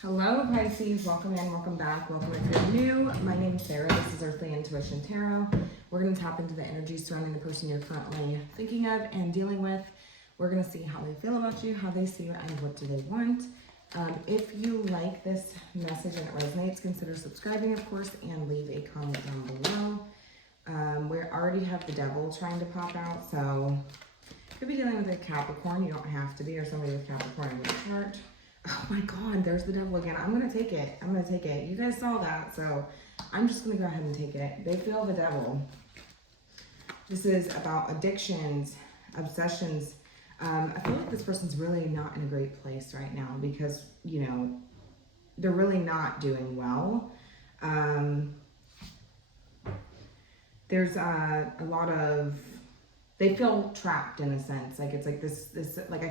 Hello Pisces, welcome in, welcome back, welcome if you're new. My name is Sarah, this is Earthly Intuition Tarot. We're going to tap into the energy surrounding the person you're currently thinking of and dealing with. We're going to see how they feel about you, how they see you, and what do they want. If you like this message and it resonates, consider subscribing, of course, and leave a comment down below. We already have the devil trying to pop out, so could be dealing with a Capricorn. You don't have to be, or somebody with Capricorn in your chart. Oh my God, there's the devil again. I'm going to take it. I'm going to take it. You guys saw that, so I'm just going to go ahead and take it. They feel the devil. This is about addictions, obsessions. I feel like this person's really not in a great place right now because, you know, they're really not doing well. There's a lot of, they feel trapped in a sense. Like it's like this like I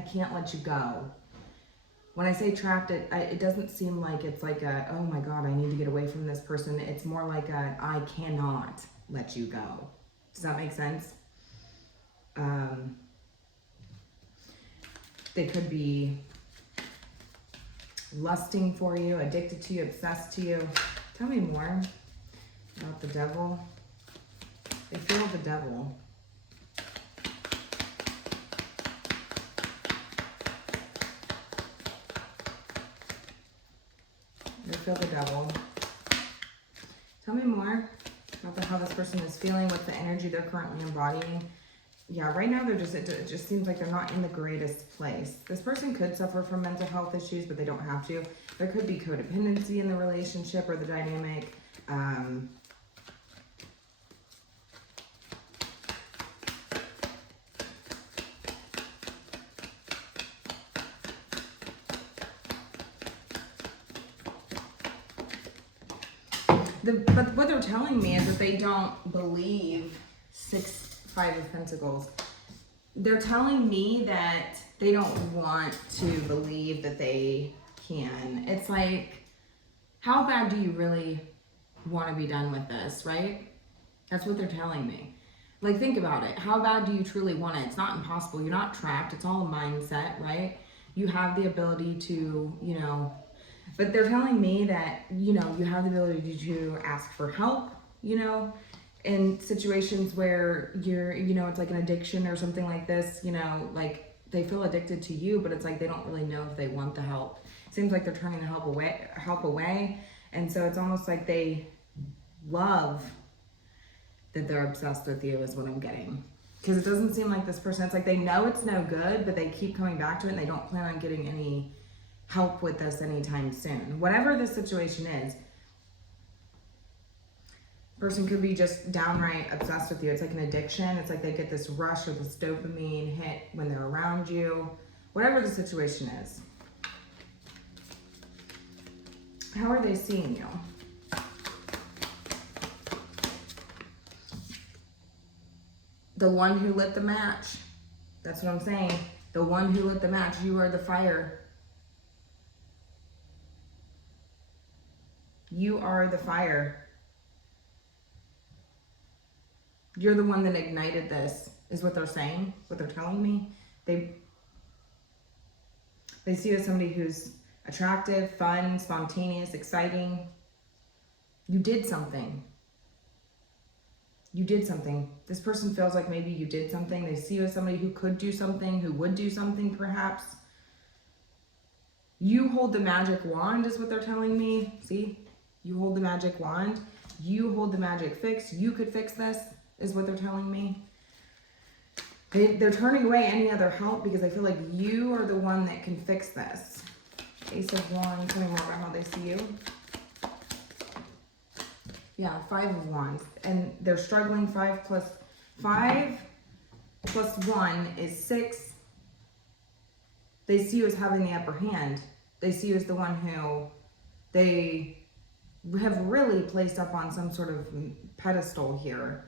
can't let you go. When I say trapped, it doesn't seem like it's like a, oh my God, I need to get away from this person. It's more like a, I cannot let you go. Does that make sense? They could be lusting for you, addicted to you, obsessed to you. Tell me more about the devil. They feel the devil. They feel the devil. Tell me more about how this person is feeling, what's the energy they're currently embodying. Yeah, right now they're just, it just seems like they're not in the greatest place. This person could suffer from mental health issues, but they don't have to. There could be codependency in the relationship or the dynamic. But what they're telling me is that they don't believe 5 of Pentacles. They're telling me that they don't want to believe that they can. It's like, how bad do you really want to be done with this, right? That's what they're telling me. Like, think about it. How bad do you truly want it? It's not impossible. You're not trapped. It's all a mindset, right? You have the ability to, you know, but they're telling me that, you know, you have the ability to ask for help, you know, in situations where you're, you know, it's like an addiction or something like this, you know, like they feel addicted to you, but it's like they don't really know if they want the help. Seems like they're turning the help away. And so it's almost like they love that they're obsessed with you is what I'm getting. Because it doesn't seem like this person, it's like they know it's no good, but they keep coming back to it and they don't plan on getting any help with this anytime soon. Whatever the situation is, person could be just downright obsessed with you. It's like an addiction. It's like they get this rush or this dopamine hit when they're around you. Whatever the situation is. How are they seeing you? The one who lit the match. That's what I'm saying. The one who lit the match. You are the fire. You are the fire. You're the one that ignited this, is what they're saying, what they're telling me. They see you as somebody who's attractive, fun, spontaneous, exciting. You did something. You did something. This person feels like maybe you did something. They see you as somebody who could do something, who would do something perhaps. You hold the magic wand is what they're telling me. See? You hold the magic wand. You hold the magic fix. You could fix this, is what they're telling me. They're turning away any other help because I feel like you are the one that can fix this. Ace of Wands, tell me more about how they see you. Yeah, 5 of Wands. And they're struggling. 5 plus 1 is 6. They see you as having the upper hand. They see you as the one who they have really placed up on some sort of pedestal here.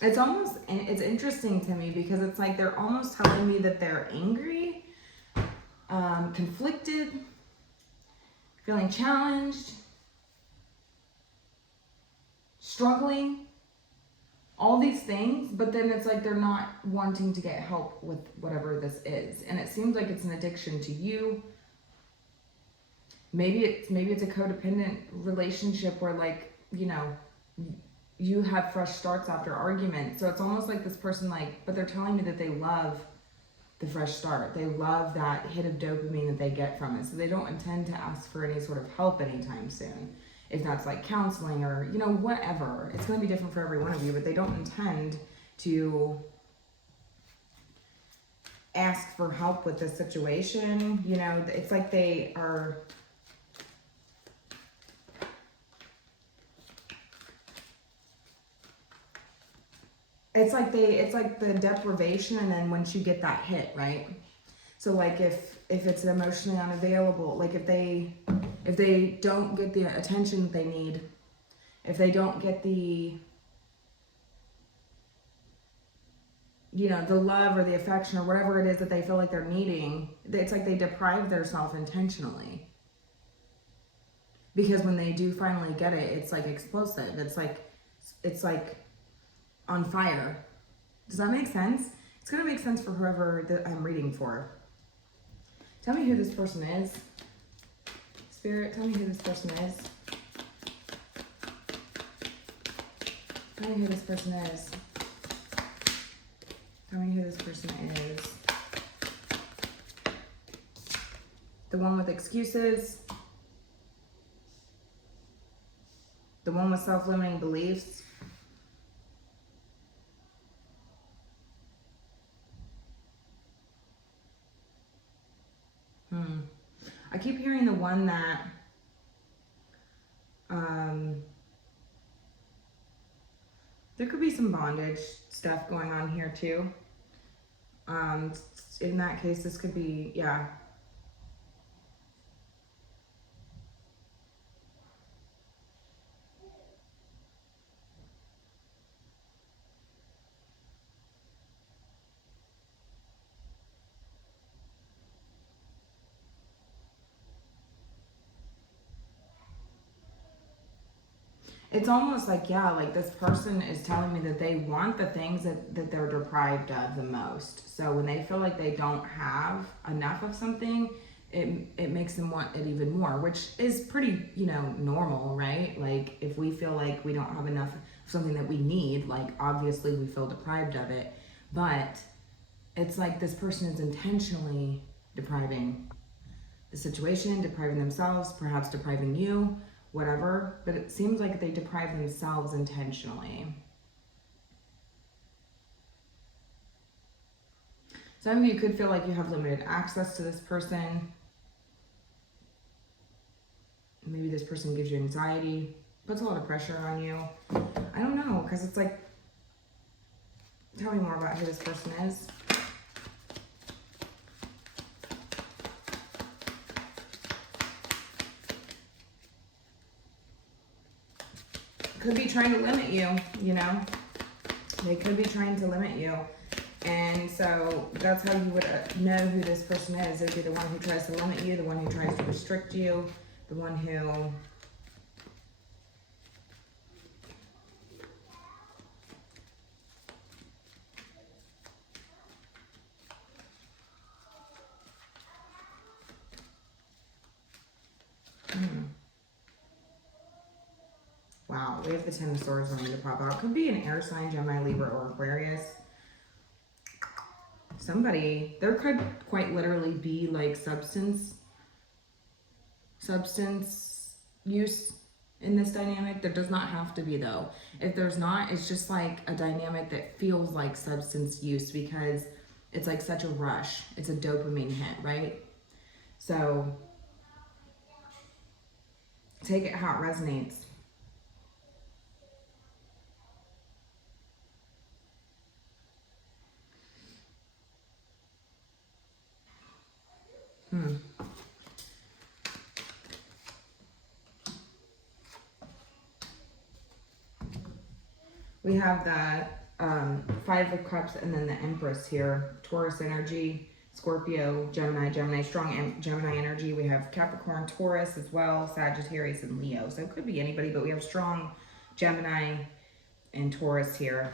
It's interesting to me because it's like they're almost telling me that they're angry, conflicted, feeling challenged, struggling, all these things, but then it's like they're not wanting to get help with whatever this is. And it seems like it's an addiction to you. Maybe it's a codependent relationship where, like, you know, you have fresh starts after arguments. So it's almost like this person, like, but they're telling me that they love the fresh start. They love that hit of dopamine that they get from it. So they don't intend to ask for any sort of help anytime soon. If that's like counseling or, you know, whatever. It's going to be different for every one of you, but they don't intend to ask for help with this situation. You know, it's like they are... It's like the deprivation, and then once you get that hit, right? So like if it's emotionally unavailable, like if they don't get the attention that they need, if they don't get the, you know, the love or the affection or whatever it is that they feel like they're needing, it's like they deprive themselves intentionally. Because when they do finally get it, it's like explosive. It's like on fire. Does that make sense? It's gonna make sense for whoever that I'm reading for. Tell me who this person is. Spirit, tell me who this person is. Tell me who this person is. Tell me who this person is. The one with excuses. The one with self-limiting beliefs. I keep hearing the one that there could be some bondage stuff going on here too. In that case, this could be, yeah. It's almost like, yeah, like this person is telling me that they want the things that they're deprived of the most. So when they feel like they don't have enough of something, it makes them want it even more, which is pretty, you know, normal, right? Like if we feel like we don't have enough of something that we need, like obviously we feel deprived of it. But it's like this person is intentionally depriving the situation, depriving themselves, perhaps depriving you, whatever, but it seems like they deprive themselves intentionally. Some of you could feel like you have limited access to this person. Maybe this person gives you anxiety, puts a lot of pressure on you. I don't know, because it's like, tell me more about who this person is. Could be trying to limit you, you know? They could be trying to limit you. And so that's how you would know who this person is. It'd be the one who tries to limit you, the one who tries to restrict you, the one who... Wow, we have the Ten of Swords wanting to pop out. Could be an air sign, Gemini, Libra, or Aquarius. Somebody, there could quite literally be like substance use in this dynamic. There does not have to be though. If there's not, it's just like a dynamic that feels like substance use because it's like such a rush. It's a dopamine hit, right? So take it how it resonates. We have the Five of Cups and then the Empress here. Taurus energy, Scorpio, Gemini, strong Gemini energy. We have Capricorn, Taurus as well, Sagittarius, and Leo. So it could be anybody, but we have strong Gemini and Taurus here.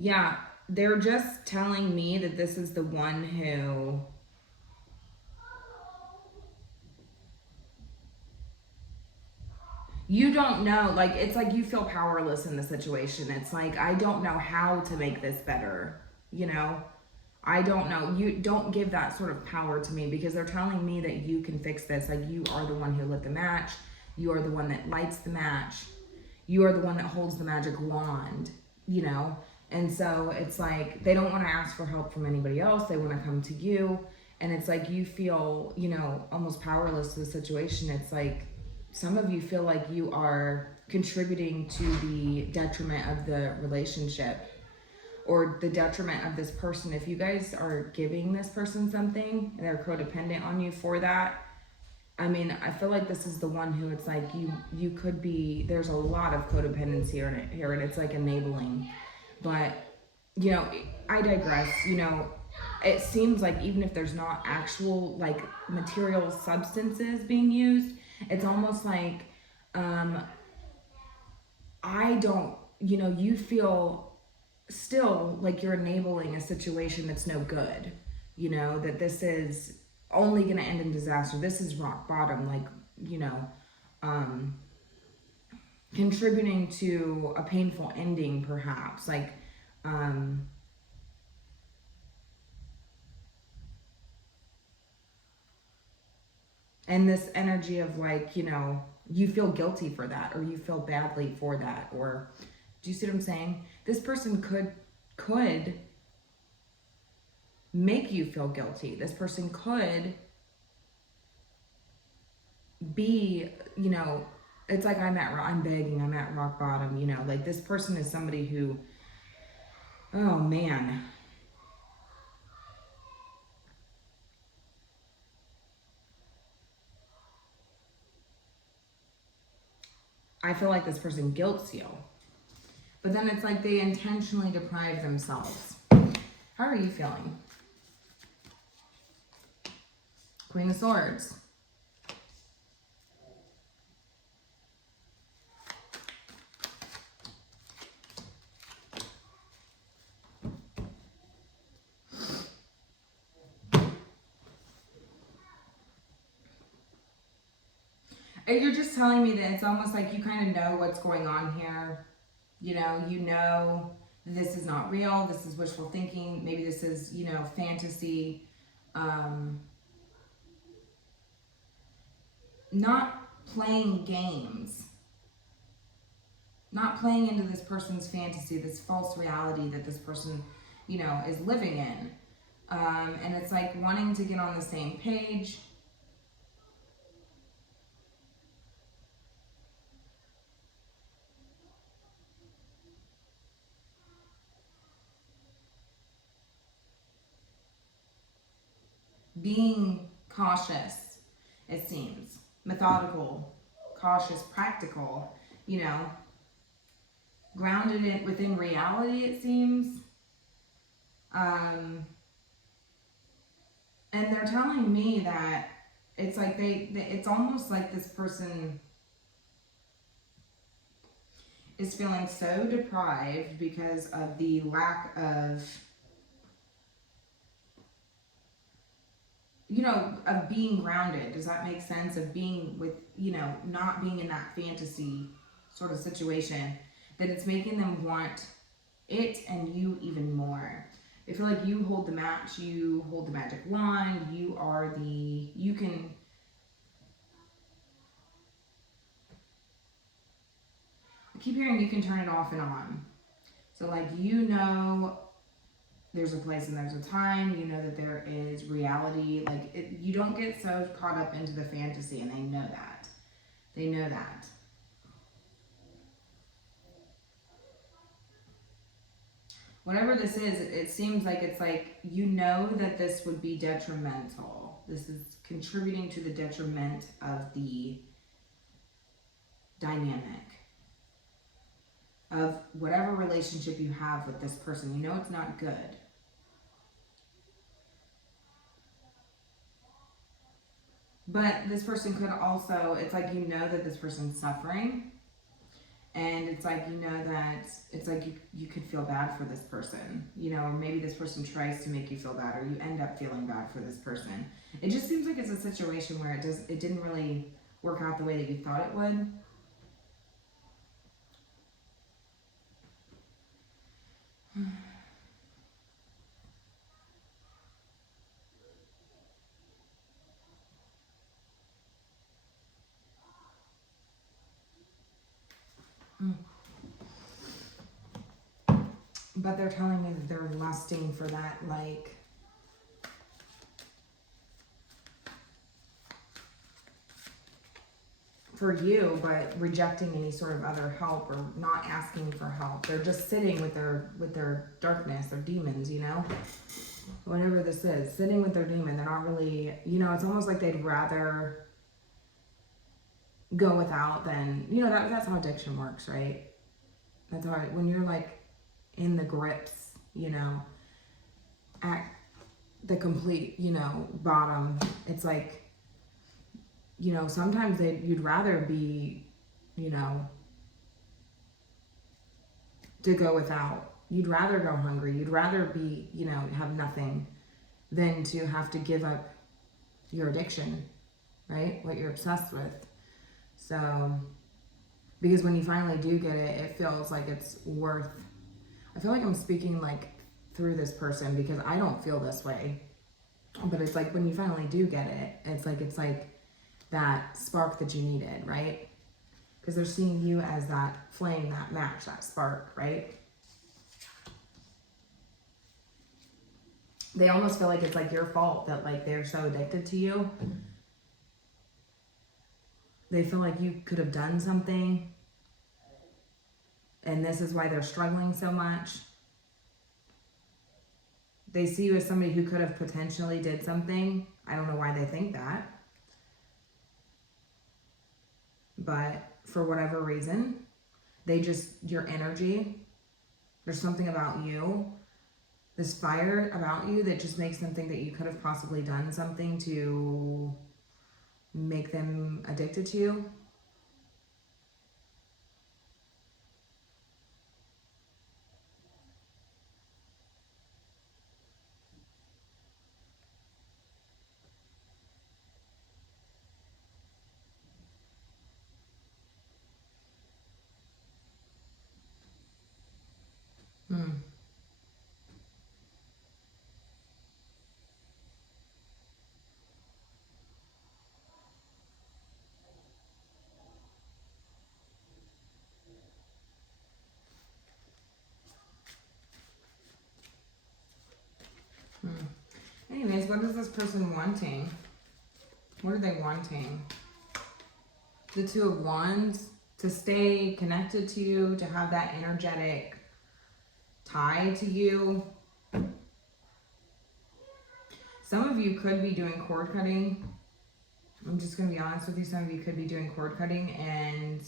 Yeah, they're just telling me that this is the one who you don't know, like, it's like you feel powerless in the situation. It's like, I don't know how to make this better, you know? I don't know. You don't give that sort of power to me, because they're telling me that you can fix this. Like, you are the one who lit the match. You are the one that lights the match. You are the one that holds the magic wand, you know? And so it's like, they don't want to ask for help from anybody else. They want to come to you. And it's like, you feel, you know, almost powerless to the situation. It's like, some of you feel like you are contributing to the detriment of the relationship, or the detriment of this person. If you guys are giving this person something and they're codependent on you for that, I mean, I feel like this is the one who, it's like, you could be, there's a lot of codependency here, and it's like enabling. But, you know, I digress. You know, it seems like even if there's not actual, like, material substances being used, it's almost like, I don't, you know, you feel still like you're enabling a situation that's no good, you know, that this is only going to end in disaster. This is rock bottom, like, you know, contributing to a painful ending, perhaps, like, and this energy of, like, you know, you feel guilty for that, or you feel badly for that, or, do you see what I'm saying? This person could make you feel guilty. This person could be, you know, it's like, I'm begging, I'm at rock bottom, you know, like, this person is somebody who, oh man. I feel like this person guilts you. But then it's like they intentionally deprive themselves. How are you feeling? Queen of Swords. And you're just telling me that it's almost like you kind of know what's going on here. You know this is not real. This is wishful thinking. Maybe this is, you know, fantasy. Not playing games. Not playing into this person's fantasy, this false reality that this person, you know, is living in. And it's like wanting to get on the same page. Being cautious, it seems. Methodical, cautious, practical, you know. Grounded it within reality, it seems. And they're telling me that it's like it's almost like this person is feeling so deprived because of the lack of, you know, of being grounded. Does that make sense? Of being with, you know, not being in that fantasy sort of situation, that it's making them want it and you even more. They feel like you hold the match, you hold the magic wand, you can, I keep hearing you can turn it off and on. So, like, you know, there's a place and there's a time, you know that there is reality. Like, you don't get so caught up into the fantasy, and they know that. They know that. whatever this is, it seems like it's like, you know that this would be detrimental. This is contributing to the detriment of the dynamic of whatever relationship you have with this person. You know it's not good. But this person could also, it's like, you know that this person's suffering. And it's like, you know that, it's like you could feel bad for this person. You know, or maybe this person tries to make you feel bad, or you end up feeling bad for this person. It just seems like it's a situation where it didn't really work out the way that you thought it would. But they're telling me that they're lusting for that, like, for you, but rejecting any sort of other help, or not asking for help. They're just sitting with their darkness, their demons, you know? Whatever this is, sitting with their demon. They're not really, you know, it's almost like they'd rather go without than, you know, that's how addiction works, right? That's how, when you're like in the grips, you know, at the complete, you know, bottom, it's like, you know, sometimes you'd rather be, you know, to go without. You'd rather go hungry. You'd rather be, you know, have nothing than to have to give up your addiction, right? What you're obsessed with. So, because when you finally do get it, it feels like it's worth, I feel like I'm speaking like through this person, because I don't feel this way. But it's like when you finally do get it, it's like that spark that you needed, right? Because they're seeing you as that flame, that match, that spark, right? They almost feel like it's like your fault that like they're so addicted to you. They feel like you could have done something, and this is why they're struggling so much. They see you as somebody who could have potentially did something. I don't know why they think that. But for whatever reason, they just, your energy, there's something about you, this fire about you that just makes them think that you could have possibly done something to make them addicted to you. Anyways, what is this person wanting? What are they wanting? The Two of Wands, to stay connected to you, to have that energetic tie to you. Some of you could be doing cord cutting. I'm just going to be honest with you. Some of you could be doing cord cutting, and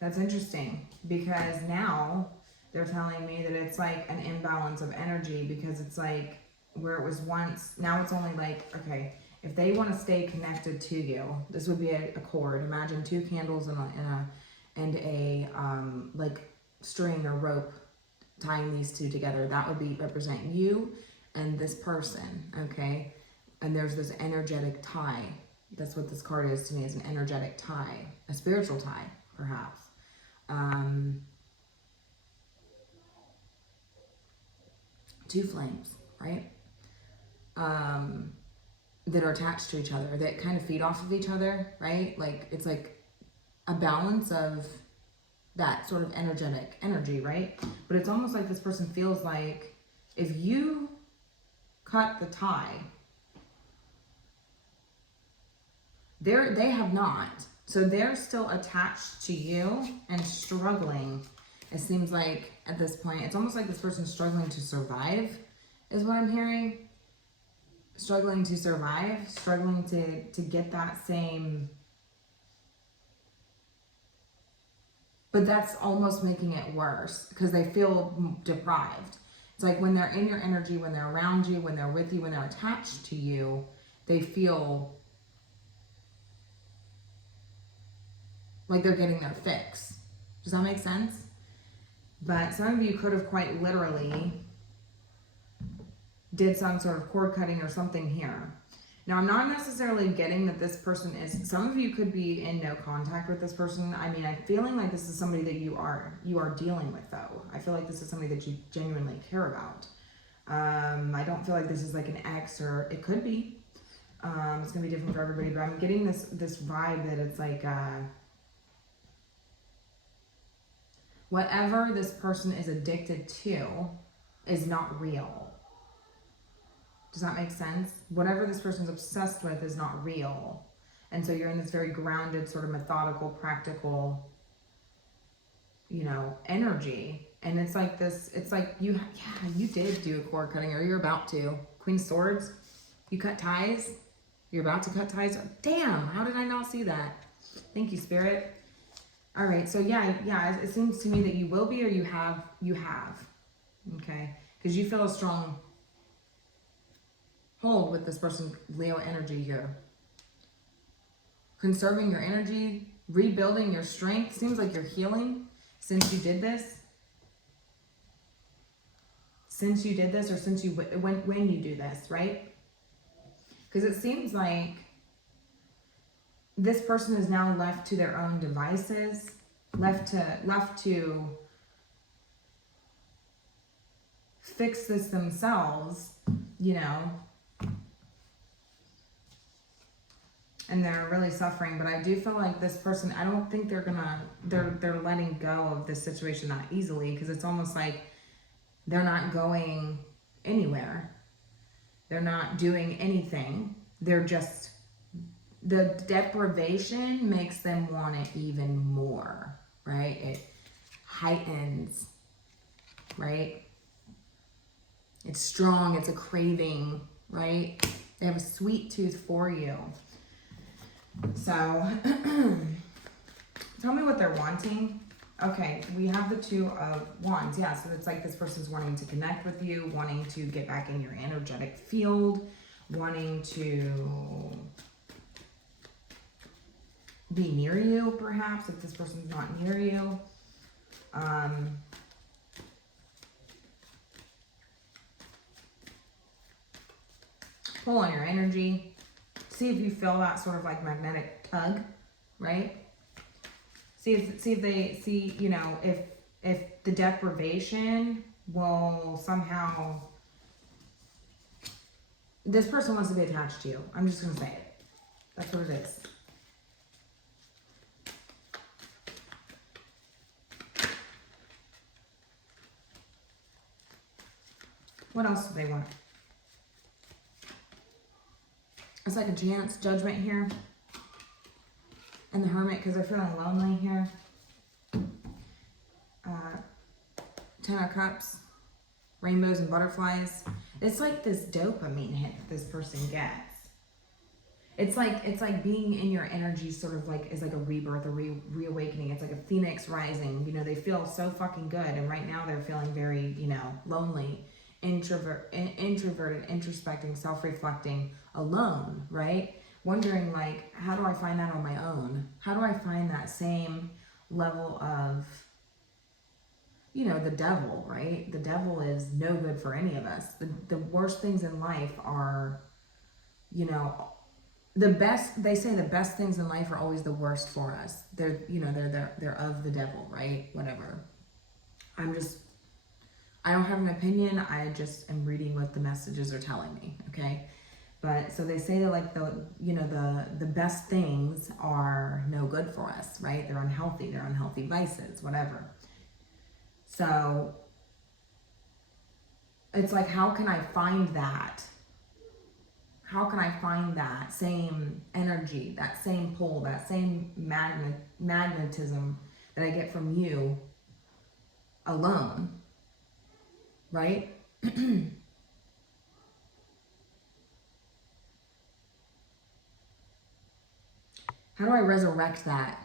that's interesting, because now they're telling me that it's like an imbalance of energy, because it's like where it was once, now it's only like, okay, if they want to stay connected to you, this would be a cord. Imagine two candles and a like string or rope tying these two together. That would be represent you and this person, okay? And there's this energetic tie. That's what this card is to me, is an energetic tie, a spiritual tie, perhaps. Two flames, right? That are attached to each other, that kind of feed off of each other, right? Like, it's like a balance of that sort of energetic energy, right? But it's almost like this person feels like if you cut the tie, they have not. So they're still attached to you and struggling It seems like at this point, it's almost like this person's struggling to survive, is what I'm hearing. Struggling to survive, struggling to get that same, but that's almost making it worse because they feel deprived. It's like when they're in your energy, when they're around you, when they're with you, when they're attached to you, they feel like they're getting their fix. Does that make sense? But some of you could have quite literally did some sort of cord cutting or something here. Now, I'm not necessarily getting that this person is, some of you could be in no contact with this person. I mean, I'm feeling like this is somebody that you are dealing with, though. I feel like this is somebody that you genuinely care about. I don't feel like this is like an ex, or it could be. It's gonna be different for everybody, but I'm getting this vibe that it's like whatever this person is addicted to is not real. Does that make sense? Whatever this person's obsessed with is not real. And so you're in this very grounded, sort of methodical, practical, you know, energy. And it's like this, it's like you did do a cord cutting, or you're about to. Queen of Swords, you cut ties. You're about to cut ties. Damn, how did I not see that? Thank you, Spirit. All right, so yeah, it seems to me that you will be, or you have, okay? Because you feel a strong hold with this person, Leo energy here. Conserving your energy, rebuilding your strength. Seems like you're healing since you did this. Since you did this, or since you, when you do this, right? Because it seems like this person is now left to their own devices, left to fix this themselves, you know, and they're really suffering. But I do feel like this person, I don't think they're letting go of this situation that easily, because it's almost like they're not going anywhere. They're not doing anything. They're just, the deprivation makes them want it even more, right? It heightens, right? It's strong, it's a craving, right? They have a sweet tooth for you. So, tell me what they're wanting. Okay, we have the Two of Wands. Yeah, so it's like this person's wanting to connect with you, wanting to get back in your energetic field, wanting to be near you, perhaps, if this person's not near you. Pull on your energy. See if you feel that sort of like magnetic tug, right? See if they see, you know, if the deprivation will somehow, this person wants to be attached to you. I'm just gonna say it. That's what it is. What else do they want? It's like a chance, judgment here. And the Hermit, because they're feeling lonely here. Ten of Cups, rainbows and butterflies. It's like this dopamine hit that this person gets. It's like being in your energy sort of like is like a rebirth, a reawakening. It's like a phoenix rising. You know, they feel so fucking good, and right now they're feeling very, you know, lonely, introverted, introspecting, self-reflecting, alone, right? Wondering like, how do I find that on my own? How do I find that same level of, you know, the devil, right? The devil is no good for any of us. The worst things in life are, you know, the best, they say the best things in life are always the worst for us. They're, you know, they're of the devil, right? Whatever. I don't have an opinion. I just am reading what the messages are telling me, okay? But so they say that like the best things are no good for us, right? They're unhealthy vices, whatever. So it's like, how can I find that? How can I find that same energy, that same pull, that same magnetism that I get from you alone, right? How do I resurrect that,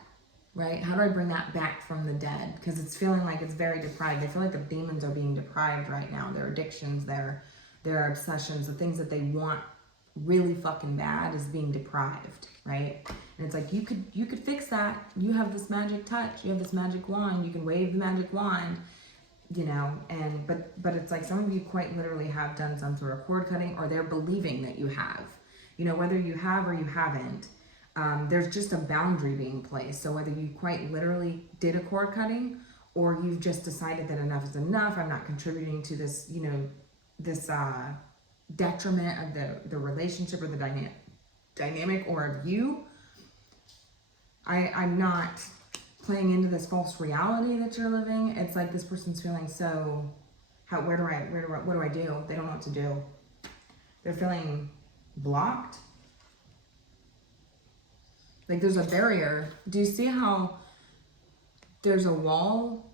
right? How do I bring that back from the dead? Because it's feeling like it's very deprived. I feel like the demons are being deprived right now. Their addictions, their obsessions, the things that they want really fucking bad is being deprived, right? And it's like, you could fix that. You have this magic touch. You have this magic wand. You can wave the magic wand, you know, and but it's like some of you quite literally have done some sort of cord cutting, or they're believing that you have, you know, whether you have or you haven't. There's just a boundary being placed. So whether you quite literally did a cord cutting, or you've just decided that enough is enough, I'm not contributing to this, you know, this detriment of the relationship or the dynamic or of you. I'm not playing into this false reality that you're living. It's like this person's feeling so, what do I do? They don't know what to do. They're feeling blocked. Like there's a barrier. Do you see how there's a wall?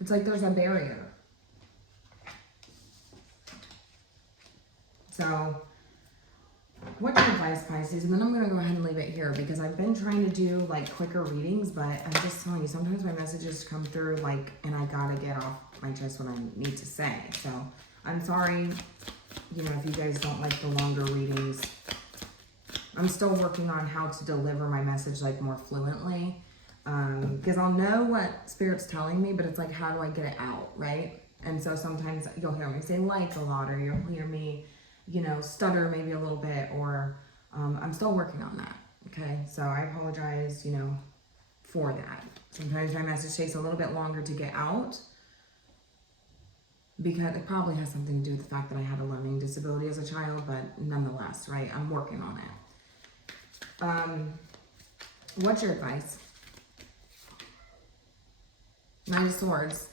It's like there's a barrier. So, what's your advice, Pisces? And then I'm going to go ahead and leave it here because I've been trying to do like quicker readings, but I'm just telling you, sometimes my messages come through like, and I got to get off my chest what I need to say. So, I'm sorry, you know, if you guys don't like the longer readings. I'm still working on how to deliver my message like more fluently, because I'll know what Spirit's telling me, but it's like, how do I get it out, right? And so sometimes you'll hear me say like a lot, or you'll hear me, you know, stutter maybe a little bit, or I'm still working on that, okay? So I apologize, you know, for that. Sometimes my message takes a little bit longer to get out, because it probably has something to do with the fact that I had a learning disability as a child, but nonetheless, right, I'm working on it. What's your advice? Nine of Swords.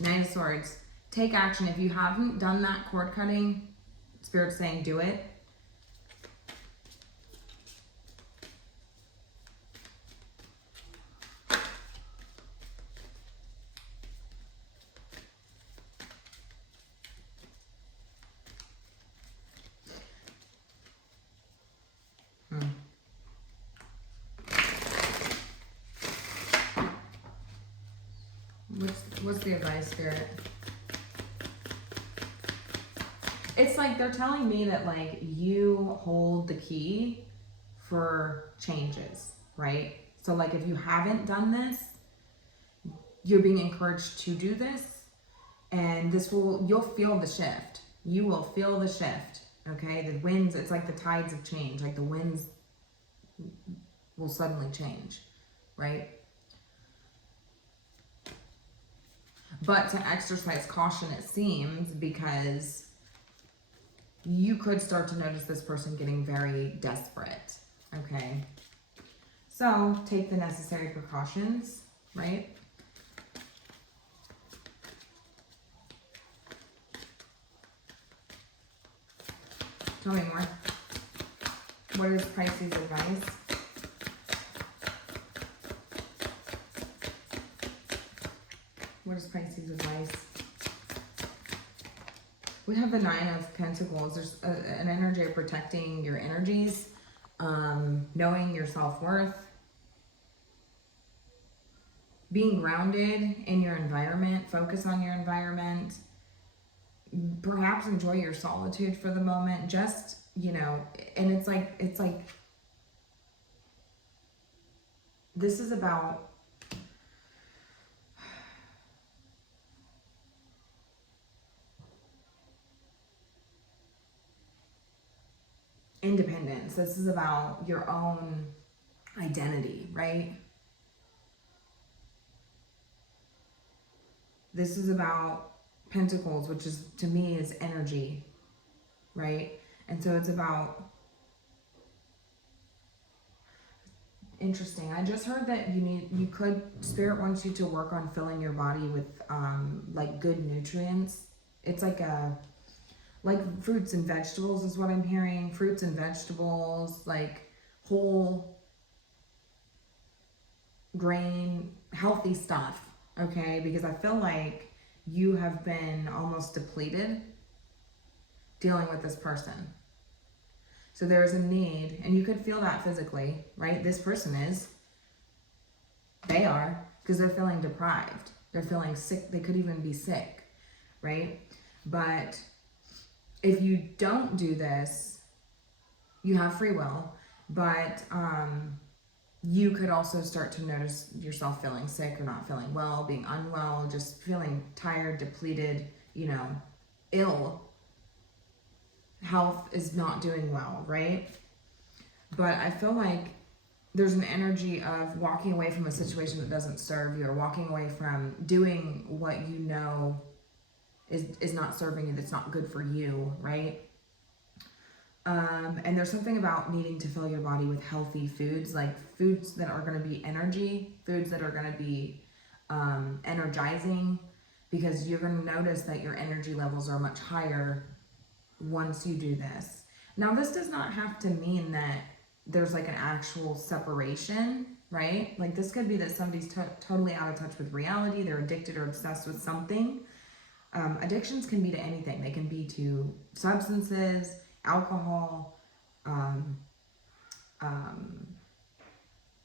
Nine of Swords. Take action. If you haven't done that cord cutting, Spirit's saying do it. What's the advice, Spirit? It's like they're telling me that like you hold the key for changes, right? So like if you haven't done this, you're being encouraged to do this, and you'll feel the shift. You will feel the shift, okay? The winds, it's like the tides of change, like the winds will suddenly change, right? But to exercise caution, it seems, because you could start to notice this person getting very desperate, okay? So take the necessary precautions, right? Tell me more. What is Pisces' advice? What is Pisces' advice? We have the Nine of Pentacles. There's an energy of protecting your energies, knowing your self-worth, being grounded in your environment, focus on your environment, perhaps enjoy your solitude for the moment, just, you know, and it's like, this is about independence. This is about your own identity, right? This is about Pentacles, which is, to me, is energy, right? And so it's about, interesting. I just heard that Spirit wants you to work on filling your body with like good nutrients. It's like fruits and vegetables is what I'm hearing. Fruits and vegetables, like whole grain healthy stuff, okay? Because I feel like you have been almost depleted dealing with this person. So there is a need, and you could feel that physically, right? This person is. They are, because they're feeling deprived. They're feeling sick. They could even be sick, right? But if you don't do this, you have free will, but you could also start to notice yourself feeling sick or not feeling well, being unwell, just feeling tired, depleted, ill. Health is not doing well, right? But I feel like there's an energy of walking away from a situation that doesn't serve you, or walking away from doing what you know is not serving you, that's not good for you, right? And there's something about needing to fill your body with healthy foods, like foods that are going to be energy, foods that are going to be energizing, because you're going to notice that your energy levels are much higher once you do this. Now, this does not have to mean that there's like an actual separation, right? Like this could be that somebody's totally out of touch with reality. They're addicted or obsessed with something. Addictions can be to anything. They can be to substances, alcohol,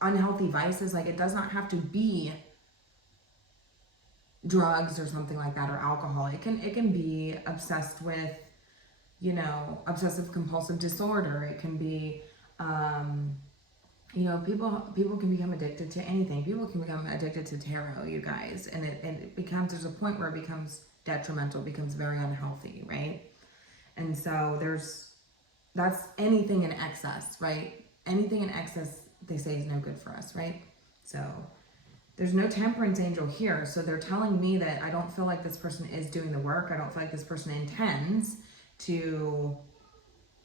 unhealthy vices. Like it does not have to be drugs or something like that, or alcohol. It can be obsessed with, obsessive compulsive disorder. It can be, people can become addicted to anything. People can become addicted to tarot, you guys, and it becomes, there's a point where it becomes detrimental, becomes very unhealthy, right? And so that's anything in excess, right? Anything in excess, they say, is no good for us, right? So there's no temperance angel here. So they're telling me that I don't feel like this person is doing the work. I don't feel like this person intends to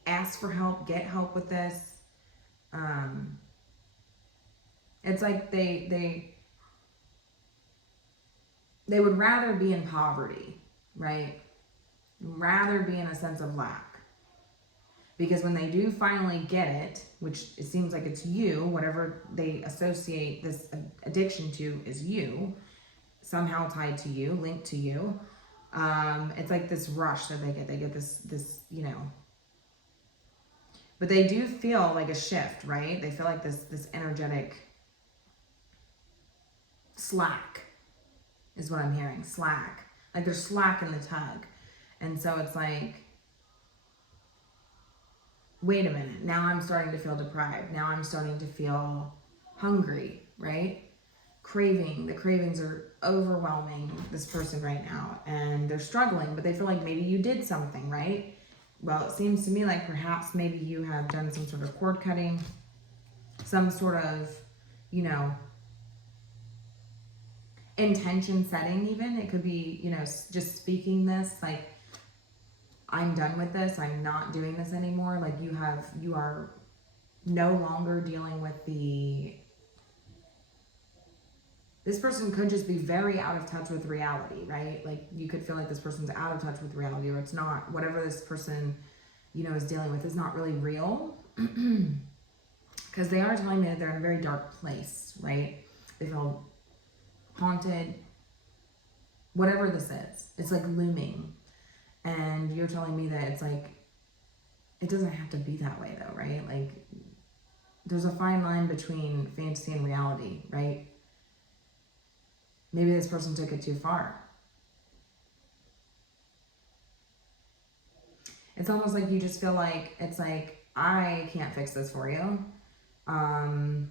ask for help, get help with this. It's like they would rather be in poverty, right? Rather be in a sense of lack. Because when they do finally get it, which it seems like it's you, whatever they associate this addiction to is you, somehow tied to you, linked to you, it's like this rush that they get this, but they do feel like a shift, right? They feel like this energetic slack is what I'm hearing. Slack. Like there's slack in the tug. And so it's like, wait a minute, now I'm starting to feel deprived. Now I'm starting to feel hungry, right? The cravings are overwhelming this person right now, and they're struggling, but they feel like maybe you did something, right? Well, it seems to me like perhaps maybe you have done some sort of cord cutting, some sort of, intention setting even. It could be, just speaking this, like, I'm done with this. I'm not doing this anymore. Like you are no longer dealing with this person could just be very out of touch with reality, right? Like you could feel like this person's out of touch with reality, or it's not, whatever this person, is dealing with is not really real. Because they are telling me that they're in a very dark place, right? They feel haunted. Whatever this is, it's like looming. And you're telling me that it's like, it doesn't have to be that way though, right? Like there's a fine line between fantasy and reality, right? Maybe this person took it too far. It's almost like you just feel like, it's like, I can't fix this for you. And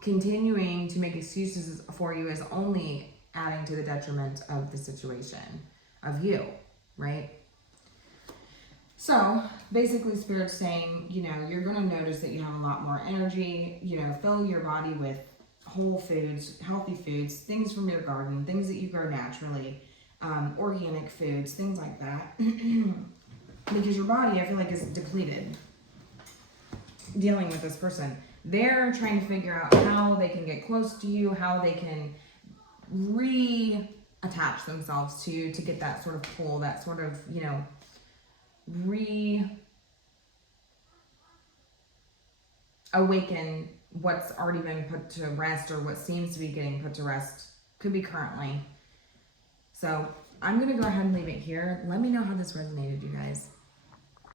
continuing to make excuses for you is only adding to the detriment of the situation, of you, right? So basically Spirit's saying, you're going to notice that you have a lot more energy, fill your body with whole foods, healthy foods, things from your garden, things that you grow naturally, organic foods, things like that. Because your body, I feel like, is depleted dealing with this person. They're trying to figure out how they can get close to you, how they can reattach themselves to get that sort of pull, that sort of, awaken what's already been put to rest or what seems to be getting put to rest. Could be currently. So I'm going to go ahead and leave it here. Let me know how this resonated, you guys.